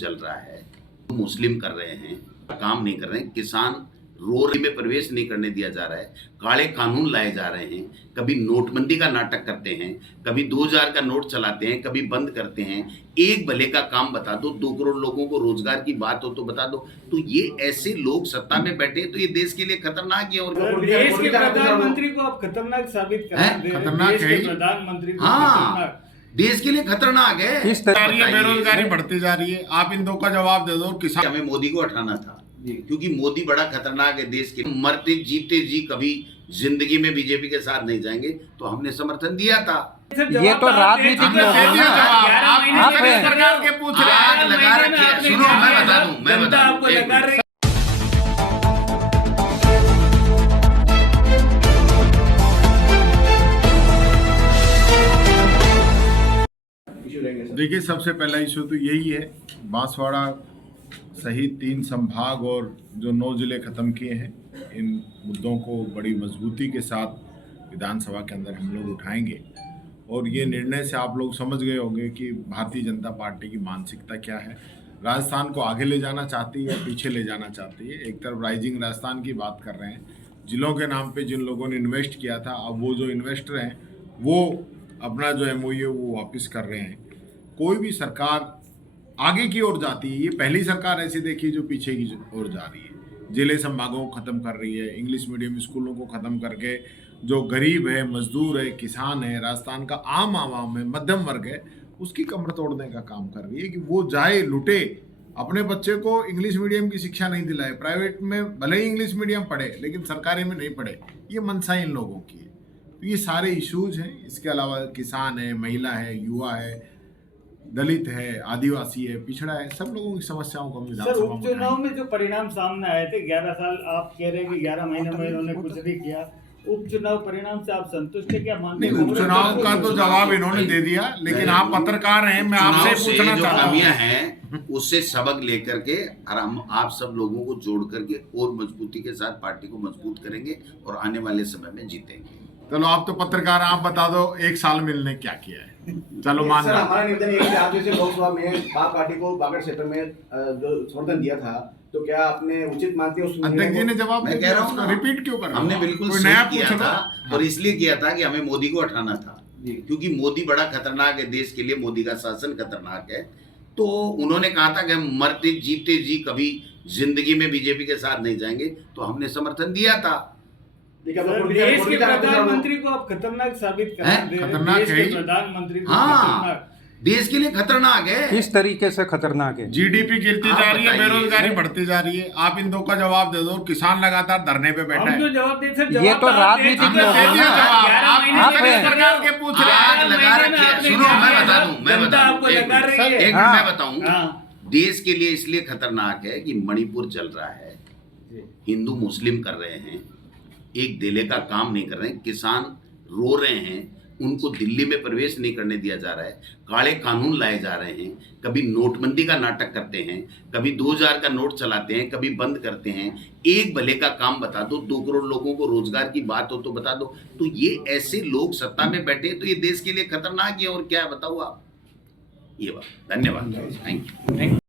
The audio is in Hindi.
चल रहा है, मुस्लिम कर रहे हैं, काम नहीं कर रहे हैं, किसान रोड में प्रवेश नहीं करने दिया जा रहा है, काले कानून लाए जा रहे हैं, कभी नोटबंदी का नाटक करते हैं, कभी 2000 का नोट चलाते हैं, कभी बंद करते हैं। एक भले का काम बता दो, 2 करोड़ लोगों को रोजगार की बात हो तो बता दो। तो ये ऐसे लोग सत्ता में बैठे तो ये देश के लिए खतरनाक है। और देश के प्रधानमंत्री को आप खतरनाक साबित कर रहे हैं। खतरनाक है प्रधानमंत्री को हाँ, देश के लिए खतरनाक है। बेरोजगारी बढ़ती जा रही है। आप इन दो का जवाब दे दो। किसान हमें मोदी को हटाना था क्योंकि मोदी बड़ा खतरनाक है देश के। मरते जीते जी कभी जिंदगी में बीजेपी के साथ नहीं जाएंगे, तो हमने समर्थन दिया था। ये तो राजनीतिक लोग हैं ना। आप सरकार के पूछ रहे हैं, लगा रखी है। सुनो, मैं बता दूं। देखिए, सबसे पहला इशू तो यही है, बांसवाड़ा सहित 3 संभाग और जो 9 जिले खत्म किए हैं, इन मुद्दों को बड़ी मजबूती के साथ विधानसभा के अंदर हम लोग उठाएंगे। और ये निर्णय से आप लोग समझ गए होंगे कि भारतीय जनता पार्टी की मानसिकता क्या है। राजस्थान को आगे ले जाना चाहती है या पीछे ले जाना चाहती है। एक तरफ राइजिंग राजस्थान की बात कर रहे हैं, जिलों के नाम पे जिन लोगों ने इन्वेस्ट किया था, अब वो जो इन्वेस्टर हैं वो अपना जो MOU है वो वापस कर रहे हैं। कोई भी सरकार आगे की ओर जाती है, ये पहली सरकार ऐसी देखी जो पीछे की ओर जा रही है। जिले संभागों को ख़त्म कर रही है, इंग्लिश मीडियम स्कूलों को ख़त्म करके जो गरीब है, मजदूर है, किसान है, राजस्थान का आम आवाम है, मध्यम वर्ग है, उसकी कमर तोड़ने का काम कर रही है कि वो जाए लुटे, अपने बच्चे को इंग्लिश मीडियम की शिक्षा नहीं दिलाए, प्राइवेट में भले ही इंग्लिश मीडियम पढ़े लेकिन सरकारी में नहीं पढ़े। ये मनसा इन लोगों की है। तो ये सारे इश्यूज हैं। इसके अलावा किसान है, महिला है, युवा है, दलित है, आदिवासी है, पिछड़ा है, सब लोगों की समस्याओं को हम सर, उपचुनाव में जो परिणाम सामने आए थे, 11 साल आप कह रहे हैं कि 11 महीने में इन्होंने कुछ नहीं किया, उपचुनाव परिणाम से आप संतुष्ट है क्या? मानते हैं उपचुनाव का तो जवाब इन्होंने दे दिया, लेकिन आप पत्रकार हैं, मैं आपसे पूछना चाहता हूं। कमियां हैं उससे सबक लेकर के और हम आप सब लोगों को जोड़ करके और मजबूती के साथ पार्टी को मजबूत करेंगे और आने वाले समय में जीतेंगे। चलो, आप तो पत्रकार, आप बता दो 1 साल में इन्होंने क्या किया है। चलो मान सर, हमारा निवेदन ये है कि आप जैसे लोकसभा में आप पार्टी को बागड़ क्षेत्र में जो समर्थन दिया था, तो क्या आपने उचित मानते हैं उस अध्यक्ष जी ने जवाब मैं कह रहा हूँ रिपीट क्यों कर रहे हो? हमने बिल्कुल नया सही किया था और इसलिए किया था कि हमें मोदी को हटाना था क्योंकि मोदी बड़ा खतरनाक है देश के लिए। मोदी का शासन खतरनाक है। तो उन्होंने कहा था कि हम मरते जीते जी कभी जिंदगी में बीजेपी के साथ नहीं जाएंगे, तो हमने समर्थन दिया था। देश के प्रधानमंत्री को आप खतरनाक साबित कर रहे हैं। खतरनाक है प्रधानमंत्री को हाँ, देश के लिए खतरनाक है। किस तरीके से खतरनाक है? GDP गिरती जा रही है, बेरोजगारी बढ़ती जा रही है। आप इन दो का जवाब दे दो। किसान लगातार धरने पे बैठा है। जवाब दे सर, ये तो राजनीतिक लोग हैं ना। आप सरकार के पूछ रहे हैं, लगा रखी है। सुनो, मैं बता दूं। एक मिनट मैं बताऊं। देश के लिए इसलिए खतरनाक है कि मणिपुर चल रहा है, हिंदू मुस्लिम कर रहे हैं, एक दिले का काम नहीं कर रहे हैं, किसान रो रहे हैं, उनको दिल्ली में प्रवेश नहीं करने दिया जा रहा है, काले कानून लाए जा रहे हैं, कभी नोटबंदी का नाटक करते हैं, कभी 2000 का नोट चलाते हैं, कभी बंद करते हैं। एक भले का काम बता दो, 2 करोड़ लोगों को रोजगार की बात हो तो बता दो। तो ये ऐसे लोग सत्ता में बैठे तो ये देश के लिए खतरनाक है। और क्या बताओ आप, ये बात। धन्यवाद, थैंक यू।